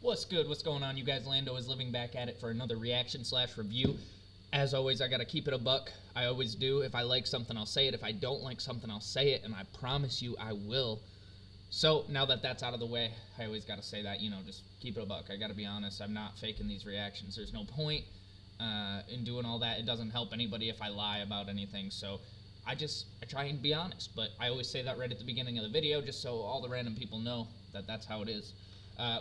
What's good? What's going on, you guys? Landoisliving back at it for another reaction/review. As always, I gotta keep it a buck. I always do. If I like something, I'll say it. If I don't like something, I'll say it, and I promise you I will. So, now that that's out of the way, I always gotta say that, just keep it a buck. I gotta be honest. I'm not faking these reactions. There's no point in doing all that. It doesn't help anybody if I lie about anything, so I try and be honest, but I always say that right at the beginning of the video just so all the random people know that that's how it is.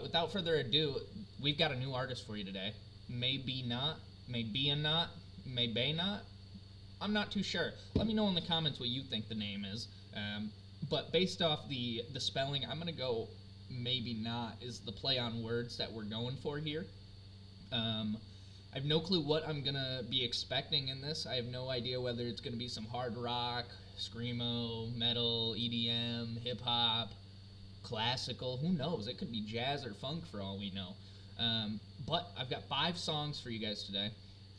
Without further ado, we've got a new artist for you today. Maebeanot, Maebeanot. I'm not too sure. Let me know in the comments what you think the name is. But based off the spelling, I'm gonna go maybe not is the play on words that we're going for here. I have no clue what I'm gonna be expecting in this. I have no idea whether it's gonna be some hard rock, screamo, metal, EDM, hip hop, classical, who knows? It could be jazz or funk for all we know. But I've got 5 songs for you guys today.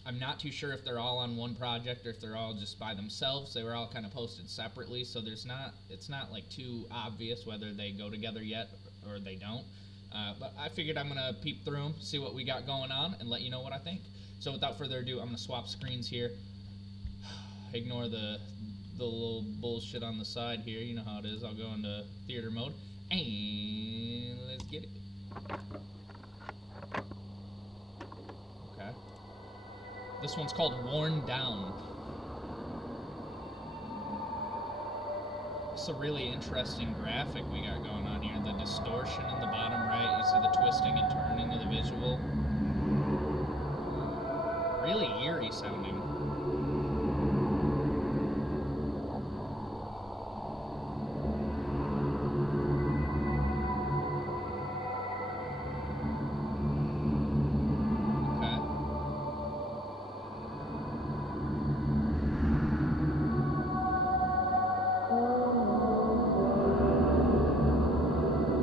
I'm not too sure if they're all on one project or if they're all just by themselves. They were all kind of posted separately, so it's not like too obvious whether they go together yet or they don't. But I figured I'm gonna peep through them, see what we got going on, and let you know what I think. So without further ado, I'm gonna swap screens here. Ignore the little bullshit on the side here. You know how it is. I'll go into theater mode. And let's get it. Okay. This one's called Worn Down. It's a really interesting graphic we got going on here. The distortion in the bottom right. You see the twisting and turning of the visual. Really eerie sounding.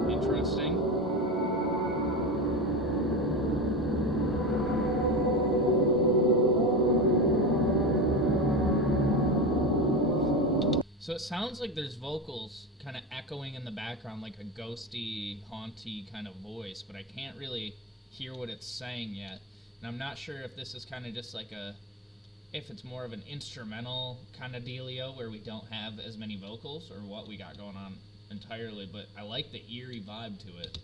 Interesting. So it sounds like there's vocals kind of echoing in the background, like a ghosty, haunty kind of voice, but I can't really hear what it's saying yet. And I'm not sure if this is kind of just like if it's more of an instrumental kind of dealio where we don't have as many vocals or what we got going on entirely, but I like the eerie vibe to it.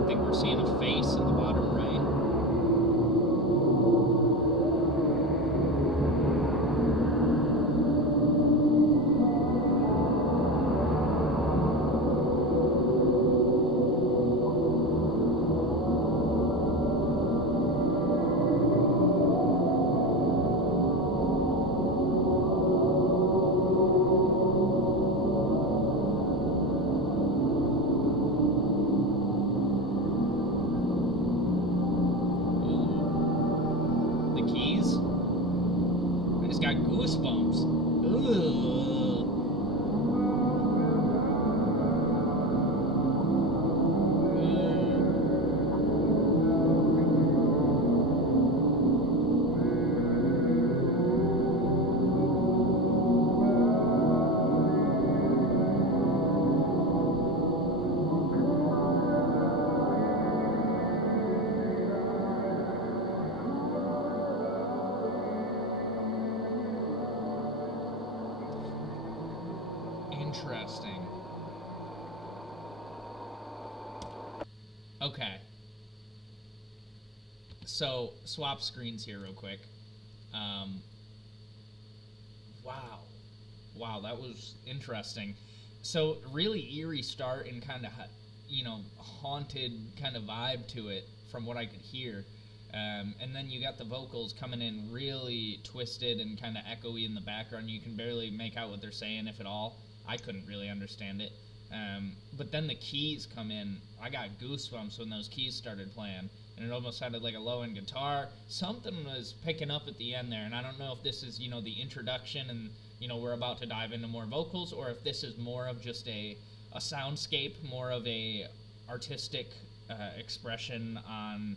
I think we're seeing a face in the bottom right. Got goosebumps. Ugh. Interesting. Okay. So, swap screens here real quick. Wow. Wow, that was interesting. So, really eerie start and kind of, haunted kind of vibe to it from what I could hear. And then you got the vocals coming in really twisted and kind of echoey in the background. You can barely make out what they're saying, if at all. I couldn't really understand it. But then the keys come in. I got goosebumps when those keys started playing, and it almost sounded like a low-end guitar. Something was picking up at the end there, and I don't know if this is, the introduction and, we're about to dive into more vocals, or if this is more of just a soundscape, more of a artistic expression on,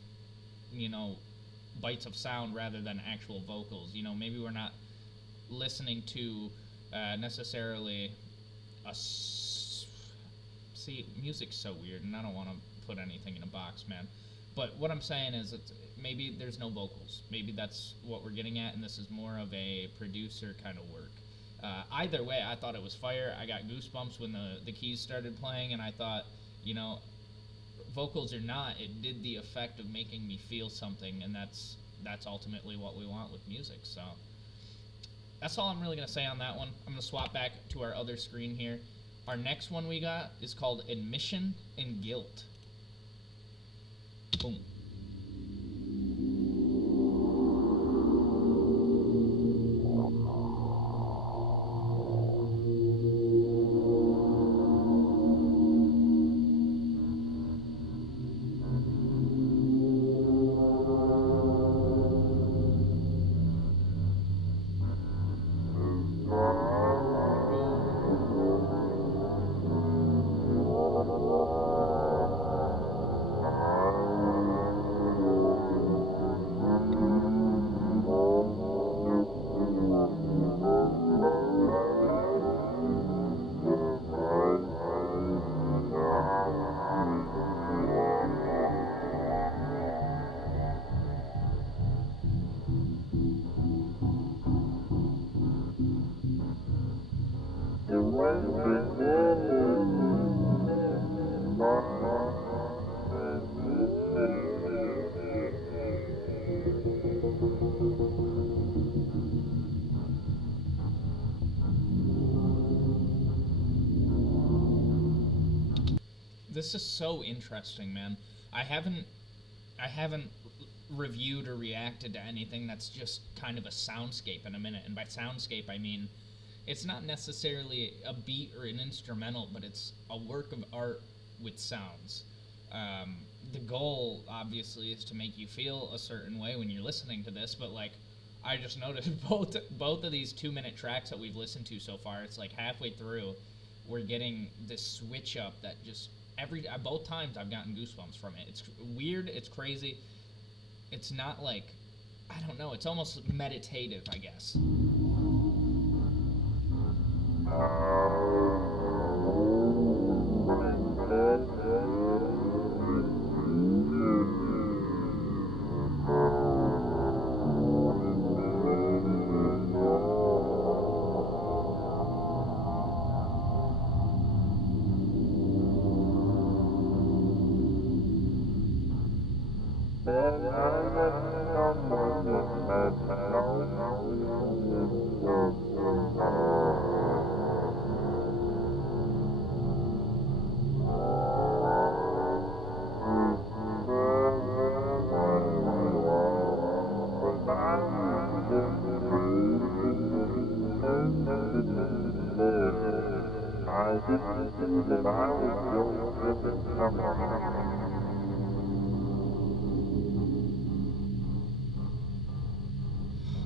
bites of sound rather than actual vocals. Maybe we're not listening to necessarily see, music's so weird, and I don't want to put anything in a box, man. But what I'm saying is, maybe there's no vocals. Maybe that's what we're getting at, and this is more of a producer kind of work. Either way, I thought it was fire. I got goosebumps when the keys started playing, and I thought, you know, vocals or not, it did the effect of making me feel something, and that's ultimately what we want with music. So that's all I'm really going to say on that one. I'm going to swap back to our other screen here. Our next one we got is called Admission and Guilt. Boom. This is so interesting, man. I haven't reviewed or reacted to anything that's just kind of a soundscape in a minute. And by soundscape, I mean it's not necessarily a beat or an instrumental, but it's a work of art with sounds. The goal, obviously, is to make you feel a certain way when you're listening to this, but like I just noticed both of these 2-minute tracks that we've listened to so far, it's like halfway through, we're getting this switch up that just both times I've gotten goosebumps from it. It's weird, it's crazy. It's not like, I don't know, it's almost meditative, I guess.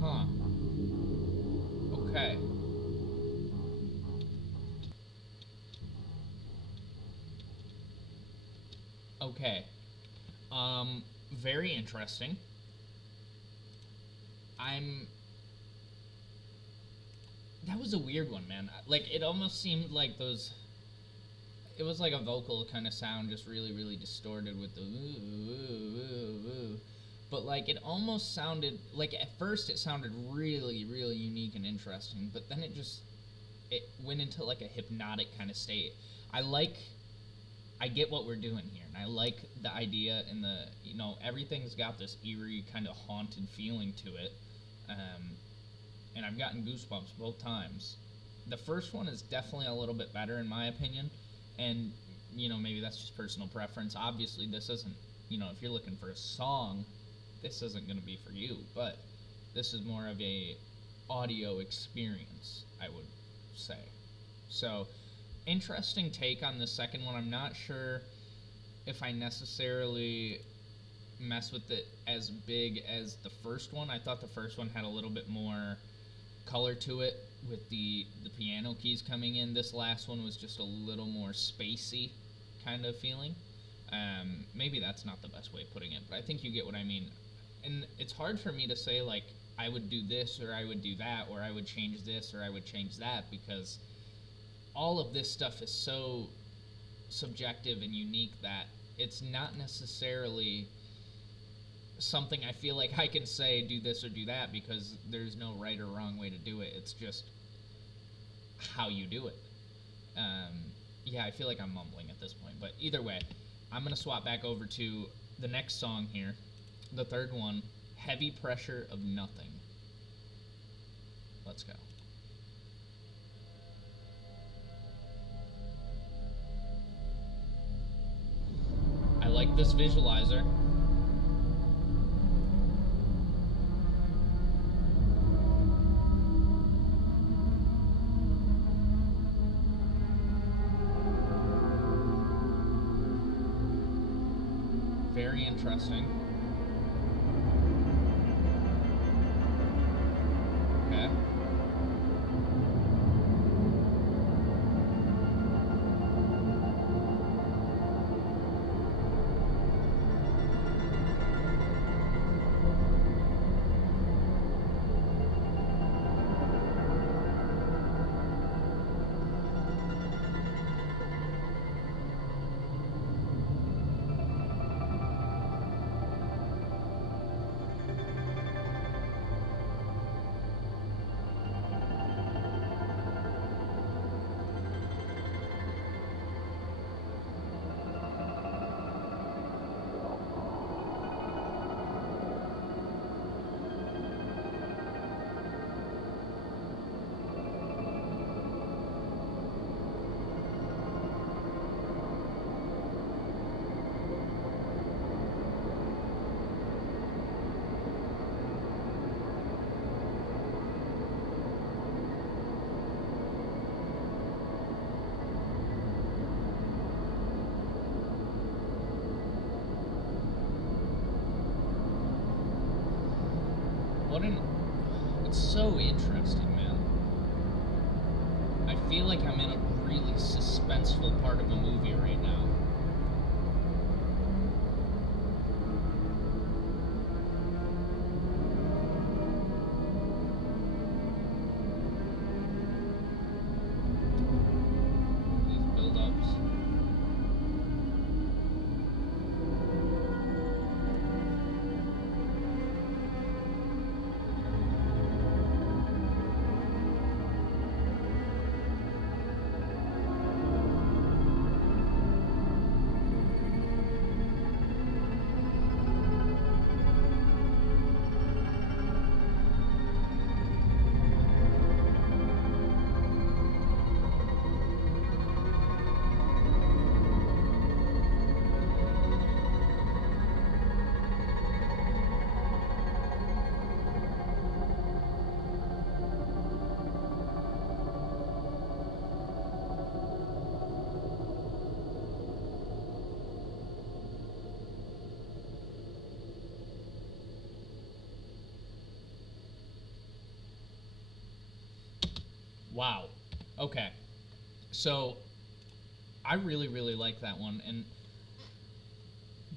Huh. Okay. Okay. Very interesting. That was a weird one, man. Like, it almost seemed like it was like a vocal kind of sound, just really, really distorted with the ooh, ooh, ooh, ooh. But like, it almost sounded like at first it sounded really, really unique and interesting, but then it went into like a hypnotic kind of state. I get what we're doing here, and I like the idea and everything's got this eerie kind of haunted feeling to it. And I've gotten goosebumps both times. The first one is definitely a little bit better in my opinion, and maybe that's just personal preference. Obviously, this isn't, if you're looking for a song, this isn't going to be for you, but this is more of a audio experience, I would say. So, interesting take on the second one. I'm not sure if I necessarily mess with it as big as the first one. I thought the first one had a little bit more color to it with the piano keys coming in. This last one was just a little more spacey kind of feeling. Maybe that's not the best way of putting it, but I think you get what I mean. And it's hard for me to say, like, I would do this or I would do that or I would change this or I would change that, because all of this stuff is so subjective and unique that it's not necessarily something I feel like I can say do this or do that, because there's no right or wrong way to do it. It's just how you do it. Yeah, I feel like I'm mumbling at this point, but either way, I'm going to swap back over to the next song here, the third one, Heavy Pressure of Nothing. Let's go. I like this visualizer. Very interesting. Okay. It's so interesting, man. I feel like I'm in a really suspenseful part of a movie right now. These build-ups. Wow. Okay. So, I really, really like that one, and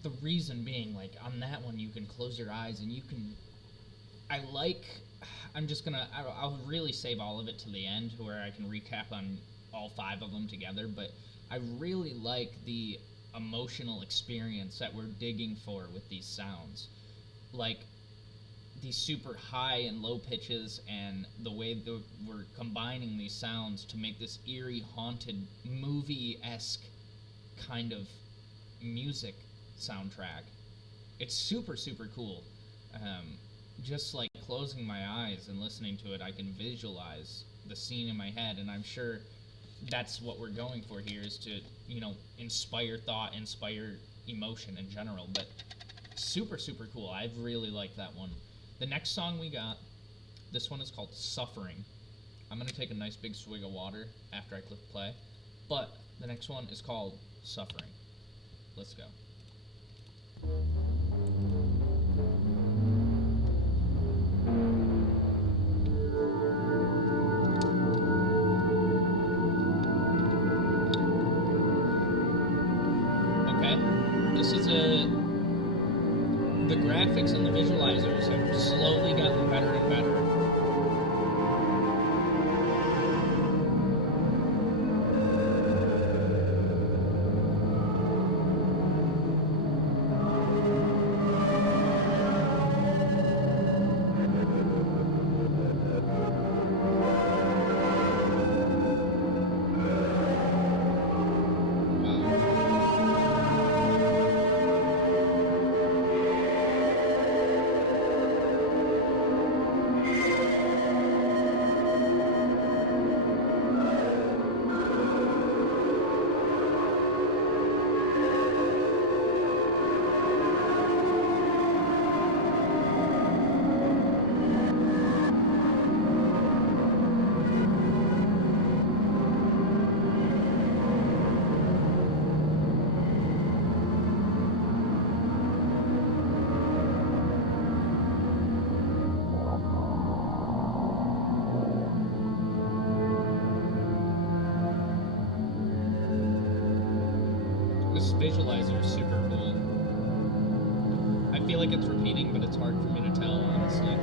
the reason being, like, on that one, you can close your eyes and you can. I'm just gonna. I'll really save all of it to the end where I can recap on all 5 of them together, but I really like the emotional experience that we're digging for with these sounds. Like, these super high and low pitches, and the way that we're combining these sounds to make this eerie, haunted, movie-esque kind of music soundtrack. It's super, super cool. Just like closing my eyes and listening to it, I can visualize the scene in my head, and I'm sure that's what we're going for here, is to, inspire thought, inspire emotion in general. But super, super cool. I really like that one. The next song we got, this one is called Suffering. I'm going to take a nice big swig of water after I click play. But the next one is called Suffering. Let's go. Okay, this is the graphics and the visualizers have slowly gotten better and better. This visualizer is super cool. I feel like it's repeating, but it's hard for me to tell, honestly.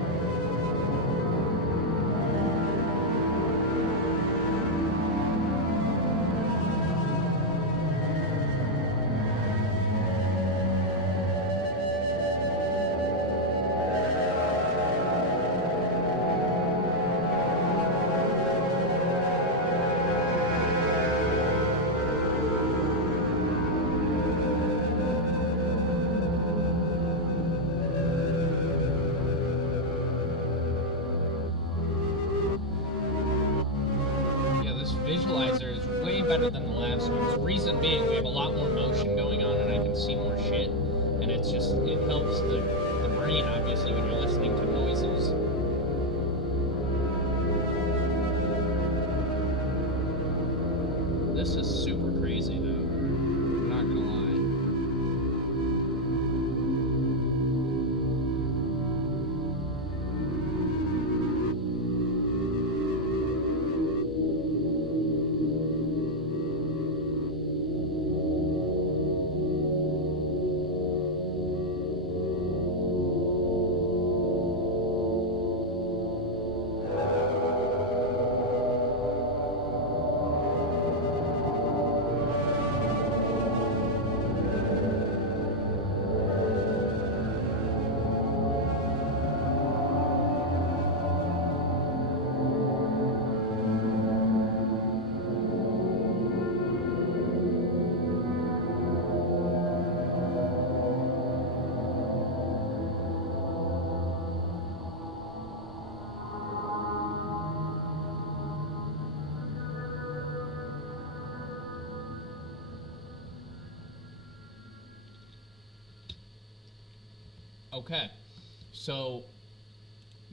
Visualizer is way better than the last one's. Reason being, we have a lot more motion going on and I can see more shit. And it's just, it helps the brain, obviously, when you're listening to noises. This is super crazy, though. I'm not gonna lie. Okay, so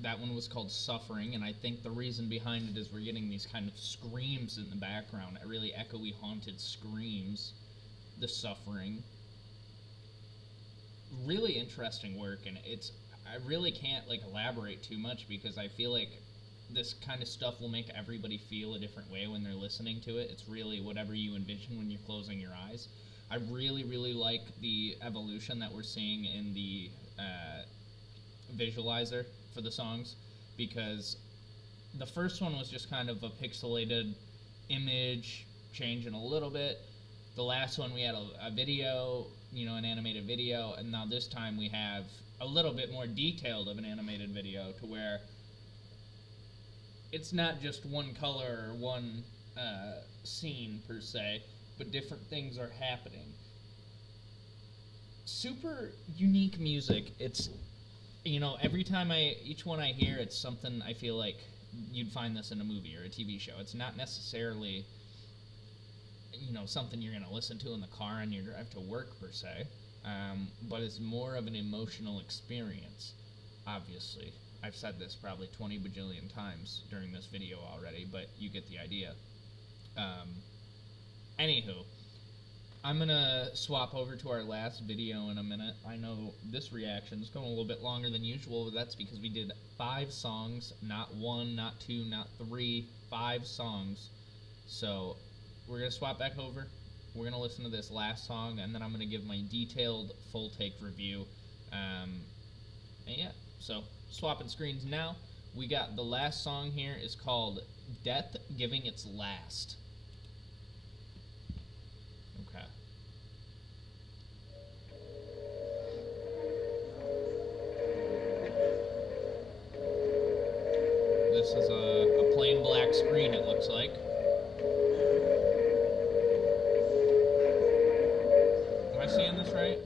that one was called Suffering, and I think the reason behind it is we're getting these kind of screams in the background, really echoey, haunted screams. The Suffering. Really interesting work, and I really can't like elaborate too much because I feel like this kind of stuff will make everybody feel a different way when they're listening to it. It's really whatever you envision when you're closing your eyes. I really, really like the evolution that we're seeing in the visualizer for the songs, because the first one was just kind of a pixelated image changing a little bit. The last one we had a video, an animated video, and now this time we have a little bit more detailed of an animated video to where it's not just one color or one scene per se, but different things are happening. Super unique music. It's, every time each one I hear, it's something I feel like you'd find this in a movie or a TV show. It's not necessarily, something you're going to listen to in the car on your drive to work per se, but it's more of an emotional experience, obviously. I've said this probably 20 bajillion times during this video already, but you get the idea. Anywho, I'm going to swap over to our last video in a minute. I know this reaction is going a little bit longer than usual, but that's because we did 5 songs, not 1, not 2, not 3, 5 songs. So we're going to swap back over. We're going to listen to this last song, and then I'm going to give my detailed full take review. And yeah, so swapping screens now. We got the last song here is called Death Giving Its Last. Okay. This is a plain black screen, it looks like. Am I seeing this right?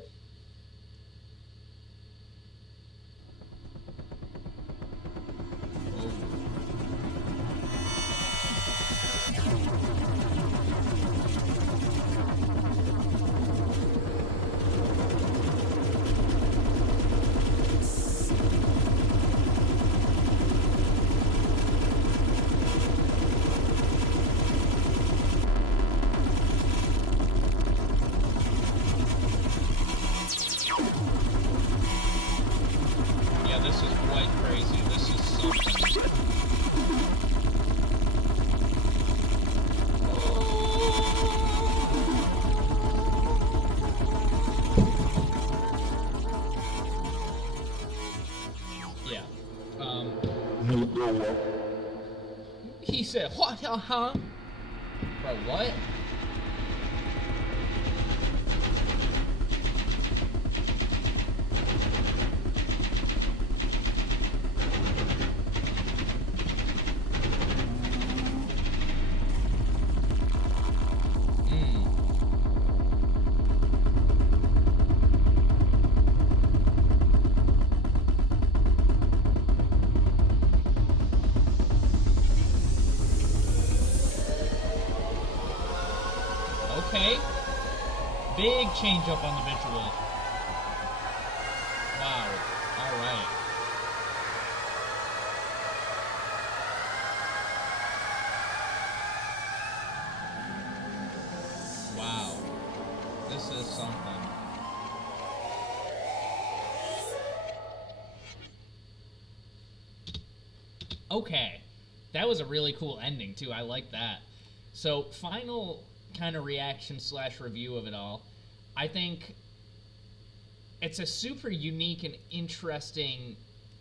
Yeah, this is quite crazy. This is something. Yeah. He said, what? Huh? Bro, what? Okay. Big change up on the visual. Wow. Alright. Wow. This is something. Okay. That was a really cool ending, too. I like that. So, final kind of reaction / review of it all. I think it's a super unique and interesting,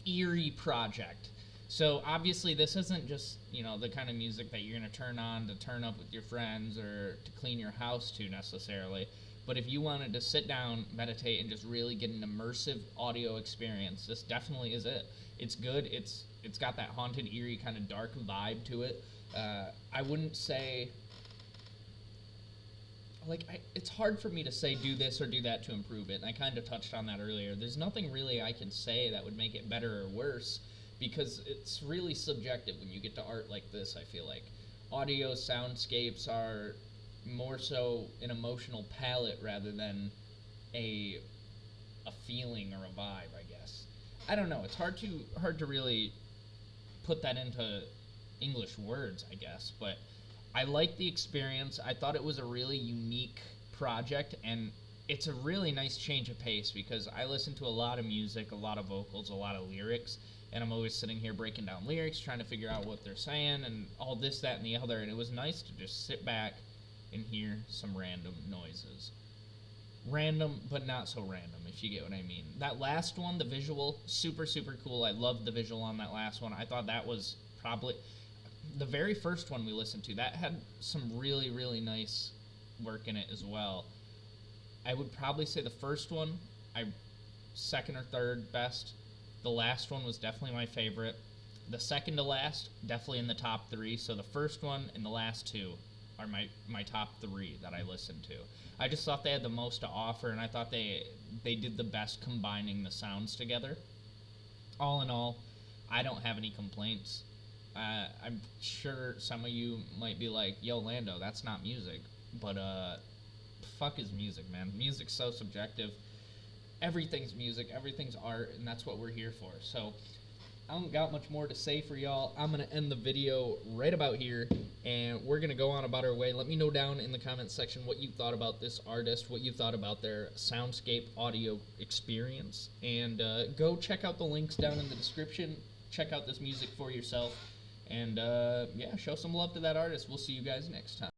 eerie project. So obviously this isn't just, the kind of music that you're going to turn on to turn up with your friends or to clean your house to necessarily. But if you wanted to sit down, meditate, and just really get an immersive audio experience, this definitely is it. It's good. It's got that haunted, eerie, kind of dark vibe to it. I wouldn't say... it's hard for me to say do this or do that to improve it, and I kind of touched on that earlier. There's nothing really I can say that would make it better or worse, because it's really subjective when you get to art like this, I feel like. Audio soundscapes are more so an emotional palette rather than a feeling or a vibe, I guess. I don't know, it's hard to really put that into English words, I guess, but I liked the experience. I thought it was a really unique project, and it's a really nice change of pace because I listen to a lot of music, a lot of vocals, a lot of lyrics, and I'm always sitting here breaking down lyrics, trying to figure out what they're saying, and all this, that, and the other, and it was nice to just sit back and hear some random noises. Random, but not so random, if you get what I mean. That last one, the visual, super, super cool. I loved the visual on that last one. I thought that was probably... the very first one we listened to, that had some really, really nice work in it as well. I would probably say the first one, second or third best. The last one was definitely my favorite. The second to last, definitely in the top 3. So the first one and the last 2 are my top 3 that I listened to. I just thought they had the most to offer, and I thought they did the best combining the sounds together. All in all, I don't have any complaints. I'm sure some of you might be like, yo, Lando, that's not music. But, fuck is music, man. Music's so subjective. Everything's music, everything's art, and that's what we're here for. So, I don't got much more to say for y'all. I'm going to end the video right about here, and we're going to go on about our way. Let me know down in the comments section what you thought about this artist, what you thought about their soundscape audio experience, and go check out the links down in the description. Check out this music for yourself. And, yeah, show some love to that artist. We'll see you guys next time.